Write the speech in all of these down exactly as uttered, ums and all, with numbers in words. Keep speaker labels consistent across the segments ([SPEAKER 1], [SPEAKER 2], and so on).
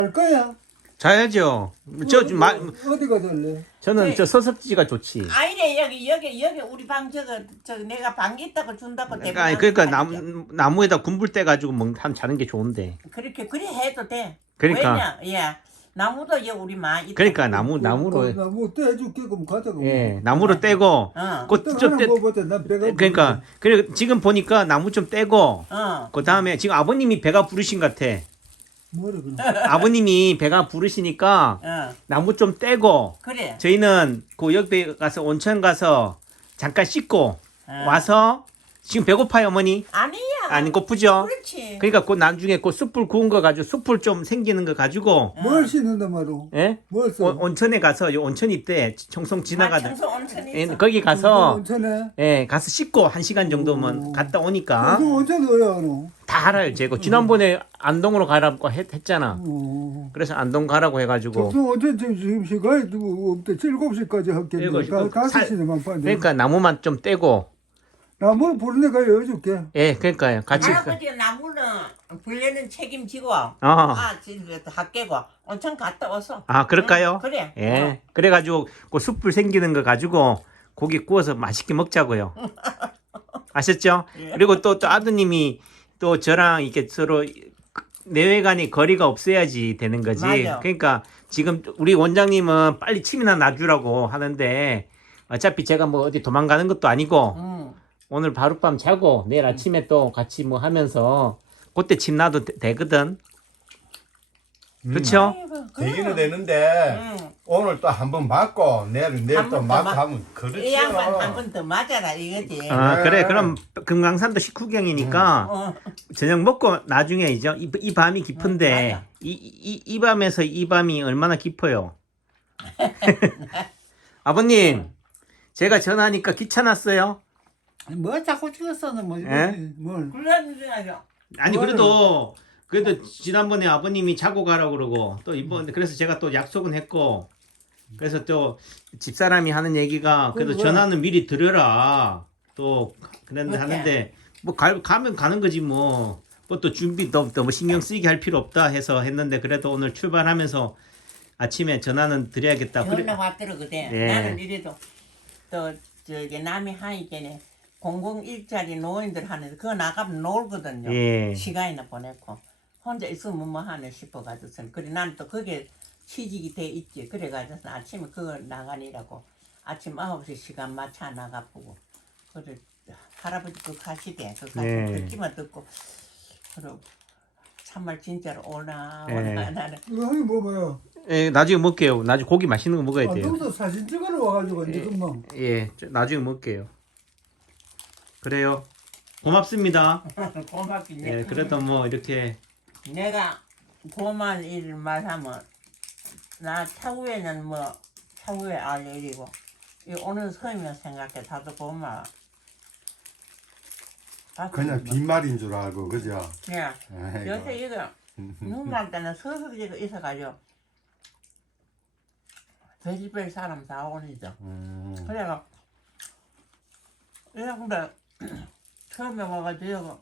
[SPEAKER 1] 할 거야?
[SPEAKER 2] 자야죠. 저 마,
[SPEAKER 1] 어디가 잘래?
[SPEAKER 2] 저는
[SPEAKER 3] 네.
[SPEAKER 2] 저 서석지가 좋지.
[SPEAKER 3] 아니래 여기 여기 여기 우리 방 저거 저거 내가 방 있다고 준다고
[SPEAKER 2] 그러니까, 아니, 그러니까 나무 나무에다 군불 떼 가지고 뭐 한 자는 게 좋은데.
[SPEAKER 3] 그렇게 그래 해도 돼.
[SPEAKER 2] 그러니까.
[SPEAKER 3] 왜냐? 예. 나무도 여 우리 마 있다.
[SPEAKER 2] 그러니까 나무 나무로
[SPEAKER 1] 나무 떼줄게 그럼 가자. 그럼.
[SPEAKER 2] 예 나무로 떼고
[SPEAKER 3] 어.
[SPEAKER 2] 그좀 떼.
[SPEAKER 1] 먹어보자. 난 배가
[SPEAKER 2] 그러니까 그래 지금 보니까 나무 좀 떼고
[SPEAKER 3] 어.
[SPEAKER 2] 그 다음에 지금 아버님이 배가 부르신 것 같아.
[SPEAKER 1] 뭐래 그럼?
[SPEAKER 2] 아버님이 배가 부르시니까
[SPEAKER 3] 어.
[SPEAKER 2] 나무 좀 떼고
[SPEAKER 3] 그래.
[SPEAKER 2] 저희는 그 옆에 가서 온천 가서 잠깐 씻고
[SPEAKER 3] 어.
[SPEAKER 2] 와서 지금 배고파요 어머니?
[SPEAKER 3] 아니야.
[SPEAKER 2] 아니 고프죠?
[SPEAKER 3] 그렇지.
[SPEAKER 2] 그러니까 그 나중에 그 숯불 구운 거 가지고 숯불 좀 생기는 거 가지고
[SPEAKER 1] 뭘 씻는다 말로?
[SPEAKER 2] 예?
[SPEAKER 1] 뭘 써?
[SPEAKER 2] 온- 온천에 가서 요 온천 있대 청송 지나가다
[SPEAKER 3] 청소 온천이
[SPEAKER 2] 예,
[SPEAKER 3] 있어.
[SPEAKER 2] 거기 가서
[SPEAKER 1] 온천에?
[SPEAKER 2] 예 가서 씻고 한 시간 정도면
[SPEAKER 1] 오.
[SPEAKER 2] 갔다 오니까
[SPEAKER 1] 그 온천 왜 하노?
[SPEAKER 2] 다 알아요 제가 지난번에 안동으로 가라고 했, 했잖아
[SPEAKER 1] 어.
[SPEAKER 2] 그래서 안동 가라고 해가지고
[SPEAKER 1] 정성 온천 지금 지금 시간이 누구 없대. 일곱 시까지 학교인데
[SPEAKER 2] 일곱 시.
[SPEAKER 1] 다- 다섯
[SPEAKER 2] 살-
[SPEAKER 1] 시에만 빠져.
[SPEAKER 2] 그러니까 나무만 좀 떼고
[SPEAKER 1] 나무 부른 데가 여줄게.
[SPEAKER 2] 예 그러니까요 같이
[SPEAKER 3] 할아버지 나무는 불려는 책임지고
[SPEAKER 2] 어.
[SPEAKER 3] 아 지금 학계고 온천 갔다 와서.
[SPEAKER 2] 아 그럴까요?
[SPEAKER 3] 응, 그래.
[SPEAKER 2] 예
[SPEAKER 3] 어.
[SPEAKER 2] 그래가지고 그 숯불 생기는 거 가지고 고기 구워서 맛있게 먹자고요 아셨죠?
[SPEAKER 3] 예.
[SPEAKER 2] 그리고 또, 또 아드님이 또 저랑 이렇게 서로 내외간이 거리가 없어야지 되는 거지
[SPEAKER 3] 맞아.
[SPEAKER 2] 그러니까 지금 우리 원장님은 빨리 침이나 놔주라고 하는데 어차피 제가 뭐 어디 도망가는 것도 아니고
[SPEAKER 3] 응.
[SPEAKER 2] 오늘 바룻밤 자고 내일 아침에 또 같이 뭐 하면서 그때 침 놔도 되, 되거든 그렇죠?
[SPEAKER 3] 아이고,
[SPEAKER 4] 되기는
[SPEAKER 3] 그럼.
[SPEAKER 4] 되는데
[SPEAKER 3] 응.
[SPEAKER 4] 오늘 또 한 번 맞고 내일 내일
[SPEAKER 3] 한
[SPEAKER 4] 또
[SPEAKER 3] 번 더
[SPEAKER 4] 맞고
[SPEAKER 3] 맞-
[SPEAKER 4] 하면
[SPEAKER 3] 이
[SPEAKER 4] 그렇지.
[SPEAKER 3] 양반 한 번 더 맞아라 이거지.
[SPEAKER 2] 아
[SPEAKER 4] 네.
[SPEAKER 2] 그래 그럼 금강산도 식후경이니까
[SPEAKER 3] 어.
[SPEAKER 2] 저녁 먹고 나중에 이죠 이, 이 밤이 깊은데
[SPEAKER 3] 응, 맞아.
[SPEAKER 2] 이, 이, 이 밤에서 이 밤이 얼마나 깊어요 아버님 제가 전화하니까 귀찮았어요
[SPEAKER 1] 뭐 자꾸 찍었어는 뭐
[SPEAKER 2] 예?
[SPEAKER 1] 뭘?
[SPEAKER 3] 그래야죠.
[SPEAKER 2] 아니
[SPEAKER 1] 뭐를?
[SPEAKER 2] 그래도 그래도 지난번에 아버님이 자고 가라고 그러고 또 이번 그래서 제가 또 약속은 했고 그래서 또 집사람이 하는 얘기가 그래도
[SPEAKER 1] 그건 뭐야?
[SPEAKER 2] 전화는 미리 드려라 또 그랬는데
[SPEAKER 3] 그렇게.
[SPEAKER 2] 하는데 뭐 가, 가면 가는 거지 뭐 뭐 또 준비 너무 신경 쓰이게 할 필요 없다 해서 했는데 그래도 오늘 출발하면서 아침에 전화는 드려야겠다 그래,
[SPEAKER 3] 전화 왔더라거든.
[SPEAKER 2] 예.
[SPEAKER 3] 나는 이래도 또 저기 남이 하니까네 공공일자리 노인들 하는데 그거 나가면 놀거든요.
[SPEAKER 2] 예.
[SPEAKER 3] 시간이나 보내고 혼자 있으면 뭐 하나 싶어가지고 그래 나는 또 그게 취직이 돼 있지. 그래가지고 아침에 그거 나가니라고 아침 아홉 시 시간 맞춰 나가보고 그래 할아버지 그 가시대 그 가시
[SPEAKER 2] 예.
[SPEAKER 3] 듣기만 듣고 그래 참말 진짜로 오나
[SPEAKER 2] 예.
[SPEAKER 3] 오나 나는
[SPEAKER 1] 이거 형이 뭐 뭐야?
[SPEAKER 2] 예, 나중에 먹게요 나중에 고기 맛있는 거 먹어야
[SPEAKER 1] 아,
[SPEAKER 2] 돼요
[SPEAKER 1] 동서 사진 찍으러 와가지고 이제 금방.
[SPEAKER 2] 예 저- 나중에 먹게요 그래요 고맙습니다
[SPEAKER 3] 고맙긴
[SPEAKER 2] 예, 그래도 뭐 이렇게
[SPEAKER 3] 내가 고만 일 말하면 나 차후에는 뭐 차후에 알 일이고 이 오는 서이면 생각해 다들 고마워.
[SPEAKER 4] 그냥 빈말인 줄 알고 그죠?
[SPEAKER 3] 그냥
[SPEAKER 4] 아이고.
[SPEAKER 3] 요새 이거 눈만 때는 서석지가 있어가지고 돼지별 사람 다 오니죠.
[SPEAKER 4] 음.
[SPEAKER 3] 그래가 이래 근데 처음에 와가지고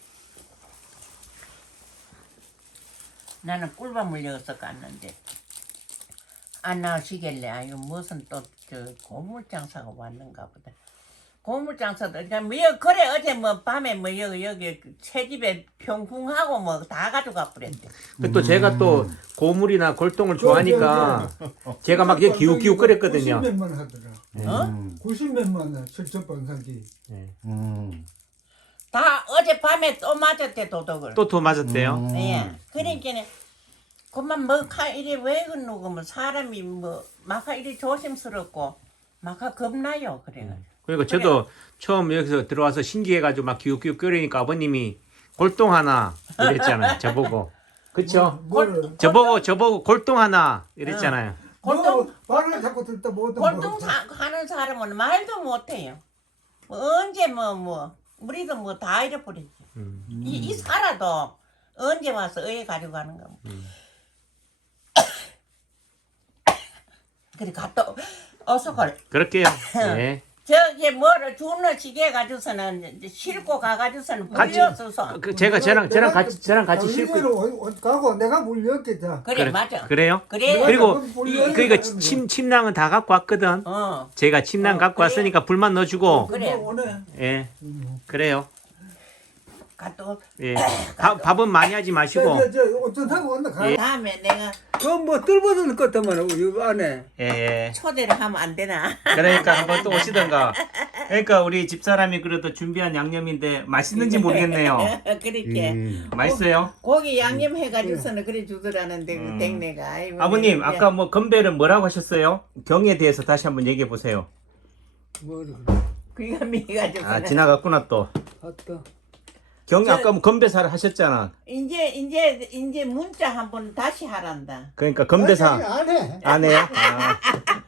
[SPEAKER 3] 나는 꿀밤 물려서 갔는데 안 나오시길래 아유 무슨 또 저 고물장사가 왔는가 보다. 고물장사도 그러니까 뭐 여기 그래 어제 뭐 밤에 뭐 여기 여기 채집에 평풍하고 뭐 다 가져가 버렸대.
[SPEAKER 2] 그 또 제가 또 고물이나 골동을 좋아하니까 제가 막 여기 기웃기웃 끓였거든요.
[SPEAKER 1] 구십 몇만 하더라.
[SPEAKER 3] 어?
[SPEAKER 4] 음.
[SPEAKER 1] 구십 몇만 원 철저 방사기.
[SPEAKER 4] 음.
[SPEAKER 3] 다 어제 밤에 또 맞았대 도둑을.
[SPEAKER 2] 또 더 맞았대요.
[SPEAKER 4] 음.
[SPEAKER 3] 예. 그러니까 그만 뭐가 이래 왜 그러고 뭐 사람이 뭐 마카 이래 조심스럽고 마카 겁나요 그래가지고.
[SPEAKER 2] 그러니까 저도 처음 여기서 들어와서 신기해가지고 막 기웃기웃 끓이니까 아버님이 골동 하나 이랬잖아요. 저보고. 그쵸?
[SPEAKER 1] 뭘?
[SPEAKER 2] 저보고 저보고 골동 하나 이랬잖아요.
[SPEAKER 3] 골동
[SPEAKER 1] 뭐 말을 자꾸 듣다 못하고.
[SPEAKER 3] 골동 사, 하는 사람은 말도 못해요. 뭐 언제 뭐 뭐 우리도 뭐 다 잃어버리지.
[SPEAKER 2] 음.
[SPEAKER 3] 이, 이 살아도 언제 와서 의에 가지고 가는가. 뭐. 그래 갔다 어서 걸.
[SPEAKER 2] 그럴게요. 예.
[SPEAKER 3] 저기 뭐를 주는 시계 가지고서는 이제 싣고 가가지고서는
[SPEAKER 2] 같이-
[SPEAKER 3] 불려서서
[SPEAKER 2] 그 제가 저랑 저랑 같이 저랑 같이 싣고
[SPEAKER 1] 당신으로 가고 내가 물렸겠다.
[SPEAKER 3] 그래,
[SPEAKER 2] 그래,
[SPEAKER 3] 맞아.
[SPEAKER 2] 그래요?
[SPEAKER 3] 그래.
[SPEAKER 2] 그리고
[SPEAKER 1] 그럼
[SPEAKER 2] 이-
[SPEAKER 1] 불려야
[SPEAKER 2] 그러니까
[SPEAKER 1] 되는
[SPEAKER 2] 침 침낭은 다 갖고 왔거든.
[SPEAKER 3] 어
[SPEAKER 2] 제가 침낭
[SPEAKER 3] 어,
[SPEAKER 2] 갖고
[SPEAKER 3] 그래.
[SPEAKER 2] 왔으니까 불만 넣어주고.
[SPEAKER 3] 그래.
[SPEAKER 1] 오네.
[SPEAKER 2] 예, 그래요.
[SPEAKER 3] 갔다 올-
[SPEAKER 2] 예, 밥 밥은 많이 하지 마시고.
[SPEAKER 1] 저저 어떤 타고 왔나 가.
[SPEAKER 3] 다음에 내가
[SPEAKER 1] 그뭐 뜰버들 것 때문에 우리 안에.
[SPEAKER 2] 예, 예.
[SPEAKER 3] 초대를 하면 안 되나?
[SPEAKER 2] 그러니까 한번 또 오시던가. 그러니까 우리 집사람이 그래도 준비한 양념인데 맛있는지 모르겠네요.
[SPEAKER 3] 그렇게
[SPEAKER 4] 음.
[SPEAKER 2] 맛있어요?
[SPEAKER 3] 고기 양념 해가지고서는 그래 주더라는데 그
[SPEAKER 2] 음.
[SPEAKER 3] 댕내가. 아이고,
[SPEAKER 2] 아버님
[SPEAKER 3] 내가
[SPEAKER 2] 아까 뭐 건배를 뭐라고 하셨어요? 경에 대해서 다시 한번 얘기해 보세요.
[SPEAKER 1] 뭐를
[SPEAKER 3] 귀가 미가지고.
[SPEAKER 2] 아 지나갔구나 또.
[SPEAKER 1] 갔다.
[SPEAKER 2] 경이
[SPEAKER 3] 저-
[SPEAKER 2] 아까 뭐 건배사를 하셨잖아.
[SPEAKER 3] 이제 이제 이제 문자 한번 다시 하란다.
[SPEAKER 2] 그러니까 건배사
[SPEAKER 1] 안 해.
[SPEAKER 2] 안 해요? 아.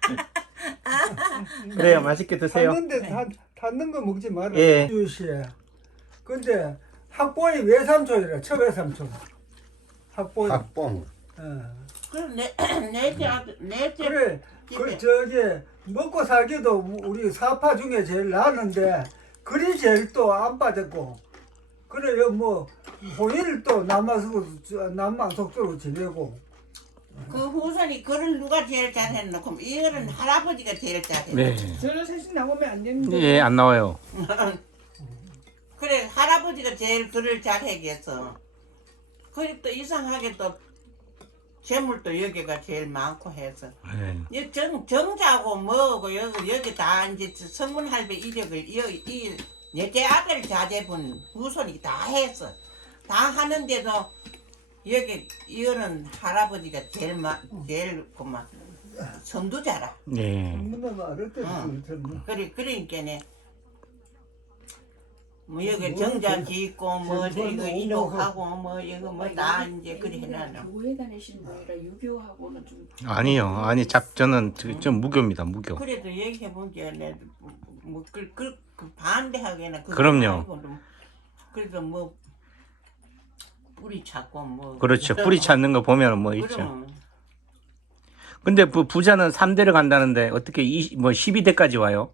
[SPEAKER 2] 그래요 맛있게 드세요.
[SPEAKER 1] 탔는데 탔 탔는 거 먹지 마라.
[SPEAKER 2] 예.
[SPEAKER 1] 유시에. 근데 학번이 외삼촌이라 처외삼촌. 학번이.
[SPEAKER 4] 학봉.
[SPEAKER 1] 어.
[SPEAKER 3] 그럼 내 내째 아들 내째
[SPEAKER 1] 그래. 그 저기 먹고 살기도 우리 사파 중에 제일 나는데 그리 제일 또 안 빠졌고. 그래요 뭐 본인을 또 남아서 남만 속도로 지내고.
[SPEAKER 3] 그 후손이 글을 누가 제일 잘했노? 그럼 이거는 할아버지가 제일 잘했어.
[SPEAKER 2] 네.
[SPEAKER 5] 저는 사실 나오면 안 되는데.
[SPEAKER 2] 예, 안 나와요.
[SPEAKER 3] 그래 할아버지가 제일 글을 잘하겠어. 그리고 또 이상하게 또 재물도 여기가 제일 많고 해서
[SPEAKER 2] 네.
[SPEAKER 3] 이 정 정자고 뭐고 여기 여기 다 이제 성문 할배 이력을 여기 이 넷째 아들 자제분 후손이 다 했어. 다 하는데도 여기 이거는 할아버지가 제일 마 제일 그만 선두자라.
[SPEAKER 2] 네.
[SPEAKER 1] 문화가 어릴 때
[SPEAKER 3] 응.
[SPEAKER 1] 좀
[SPEAKER 3] 그래 그러니까네. 뭐 여기 정자 짓고 뭐 이거 이동하고 뭐 이거 뭐 다 이제 그래 해놔.
[SPEAKER 5] 교회 다니시는 분이라 유교하고는 좀.
[SPEAKER 2] 아니요, 아니 작 저는 저- 좀 무교입니다, 무교.
[SPEAKER 3] 그래도 얘기해 보니까 뭐그 그, 그 반대하게는 그거
[SPEAKER 2] 그럼요.
[SPEAKER 3] 말고는 그래도 뭐 뿌리 찾고 뭐
[SPEAKER 2] 그렇죠. 뿌리 찾는 거 보면 뭐 있죠.
[SPEAKER 3] 그럼
[SPEAKER 2] 근데 부, 부자는 삼 대를 간다는데 어떻게 이, 뭐 십이 대까지 와요?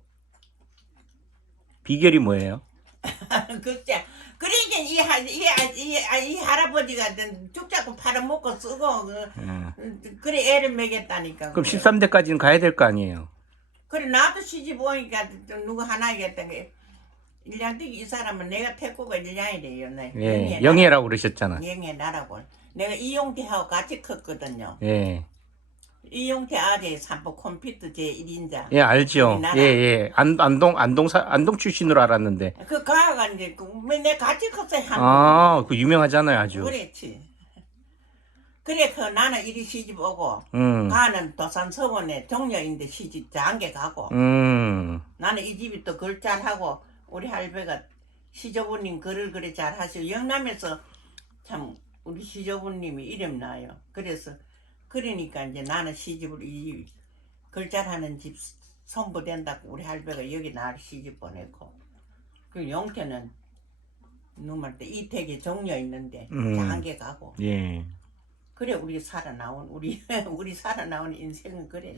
[SPEAKER 2] 비결이 뭐예요?
[SPEAKER 3] 그자 그러니까 이, 하, 이, 하- 이, 하- 이 할아버지가 죽 잡고 팔아먹고 쓰고 그,
[SPEAKER 2] 예.
[SPEAKER 3] 그래 애를 먹였다니까.
[SPEAKER 2] 그럼
[SPEAKER 3] 그래.
[SPEAKER 2] 십삼 대까지는 가야 될 거 아니에요?
[SPEAKER 3] 그래 나도 시집 오니까 좀 누구 하나 얘기했던 게 일량득이 이 사람은 내가 태국가 일량이래요. 네.
[SPEAKER 2] 예, 영예라고 그러셨잖아.
[SPEAKER 3] 영예 나라고. 내가 이용태하고 같이 컸거든요.
[SPEAKER 2] 예,
[SPEAKER 3] 이용태 아재 삼포 컴퓨터 제일 인자.
[SPEAKER 2] 예 알죠.
[SPEAKER 3] 우리나라.
[SPEAKER 2] 예, 예. 안 안동 안동사 안동 출신으로 알았는데.
[SPEAKER 3] 그 가가 이제 그 내가 같이 컸어요. 한
[SPEAKER 2] 아, 그 유명하잖아요, 아주.
[SPEAKER 3] 그랬지. 그래 그 나는 이리 시집 오고
[SPEAKER 2] 음,
[SPEAKER 3] 가는 도산서원에 종려인데 시집 장계 가고
[SPEAKER 2] 음,
[SPEAKER 3] 나는 이 집이 또 글 잘하고 우리 할배가 시조부님 글을 그래 잘하시고 영남에서 참 우리 시조부님이 이름 나요. 그래서 그러니까 이제 나는 시집을 이 글 잘하는 집 선보된다고 우리 할배가 여기 나를 시집 보내고 그 용태는 누말 때 이택에 종려 있는데
[SPEAKER 2] 음.
[SPEAKER 3] 장계 가고
[SPEAKER 2] 예.
[SPEAKER 3] 그래 우리 살아나온 우리 우리 살아나온 인생은 그래.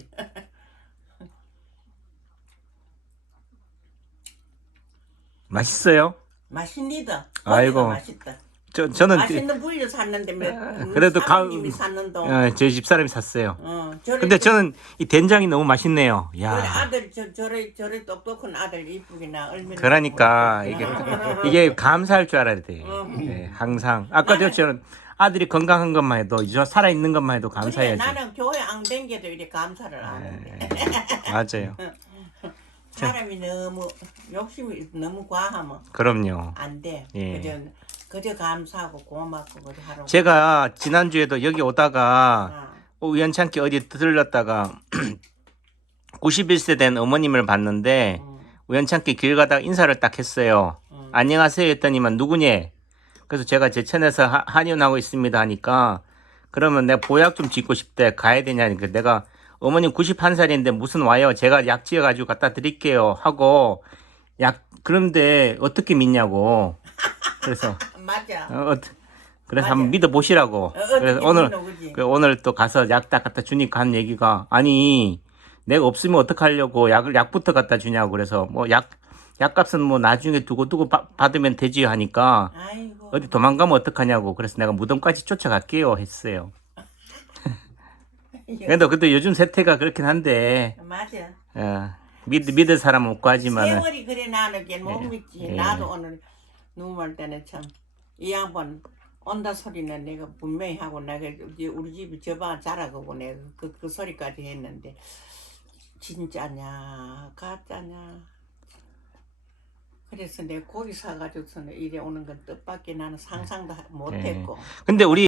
[SPEAKER 2] 맛있어요?
[SPEAKER 3] 맛있니다.
[SPEAKER 2] 아이고.
[SPEAKER 3] 고기가 맛있다.
[SPEAKER 2] 저 저는
[SPEAKER 3] 맛있는 부위를 샀는데 몇
[SPEAKER 2] 그래도 가-
[SPEAKER 3] 사모님이 샀는 동.
[SPEAKER 2] 예, 제 집사람이 샀어요.
[SPEAKER 3] 어, 저래
[SPEAKER 2] 근데 저는 이 된장이 너무 맛있네요.
[SPEAKER 3] 저래
[SPEAKER 2] 야.
[SPEAKER 3] 아들 저 저래 저래 똑똑한 아들 이쁘게나 얼마나.
[SPEAKER 2] 그러니까 이게 이게 감사할 줄 알아야 돼.
[SPEAKER 3] 음.
[SPEAKER 2] 예, 항상 아까도 저는 아들이 건강한 것만 해도 저 살아 있는 것만 해도
[SPEAKER 3] 그래
[SPEAKER 2] 감사해야지.
[SPEAKER 3] 나는 교회 안 댕겨도 이렇게 감사를 안 해.
[SPEAKER 2] 예, 맞아요.
[SPEAKER 3] 사람이 너무 욕심이 너무 과하면
[SPEAKER 2] 그럼요.
[SPEAKER 3] 안 돼.
[SPEAKER 2] 예.
[SPEAKER 3] 그저 그저 감사하고 고맙고 그래 하라고.
[SPEAKER 2] 제가 지난주에도 여기 오다가
[SPEAKER 3] 아,
[SPEAKER 2] 우연찮게 어디 들렀다가 구십일 세 된 어머님을 봤는데
[SPEAKER 3] 음,
[SPEAKER 2] 우연찮게 길 가다가 인사를 딱 했어요.
[SPEAKER 3] 음.
[SPEAKER 2] 안녕하세요 했더니만 누구니? 그래서 제가 제천에서 하- 한의원하고 있습니다 하니까 그러면 내가 보약 좀 짓고 싶대. 가야 되냐니까 내가 어머님 구십일 살인데 무슨 와요? 제가 약 지어가지고 갖다 드릴게요 하고 약 그런데 어떻게 믿냐고. 그래서
[SPEAKER 3] 맞아.
[SPEAKER 2] 어, 어, 그래서
[SPEAKER 3] 맞아.
[SPEAKER 2] 한번 믿어 보시라고.
[SPEAKER 3] 어, 어떻게
[SPEAKER 2] 그래서 오늘
[SPEAKER 3] 믿노, 그지?
[SPEAKER 2] 그 오늘 또 가서 약 딱 갖다 주니까 한 얘기가 아니 내가 없으면 어떡하려고 약을 약부터 갖다 주냐고 그래서 뭐 약 약값은 뭐 나중에 두고 두고 바- 받으면 되지 하니까
[SPEAKER 3] 아이고.
[SPEAKER 2] 어디 도망가면 어떡하냐고 그래서 내가 무덤까지 쫓아갈게요 했어요. 그래도 그때 요즘 세태가 그렇긴 한데
[SPEAKER 3] 맞아.
[SPEAKER 2] 어, 믿 믿을 사람 없고 하지만은
[SPEAKER 3] 세월이 그래 나는 게못 믿지.
[SPEAKER 2] 예.
[SPEAKER 3] 나도 오늘 누울 때는 참 이 양반 온다 소리는 내가 분명히 하고 내가 이제 우리 집이 저방 자라고 내가 그, 그 소리까지 했는데 진짜냐 가짜냐. 그래서 내가 고기 사가지고서는 이래 오는 건 뜻밖의 나는 상상도
[SPEAKER 2] 예.
[SPEAKER 3] 못했고.
[SPEAKER 2] 근데 우리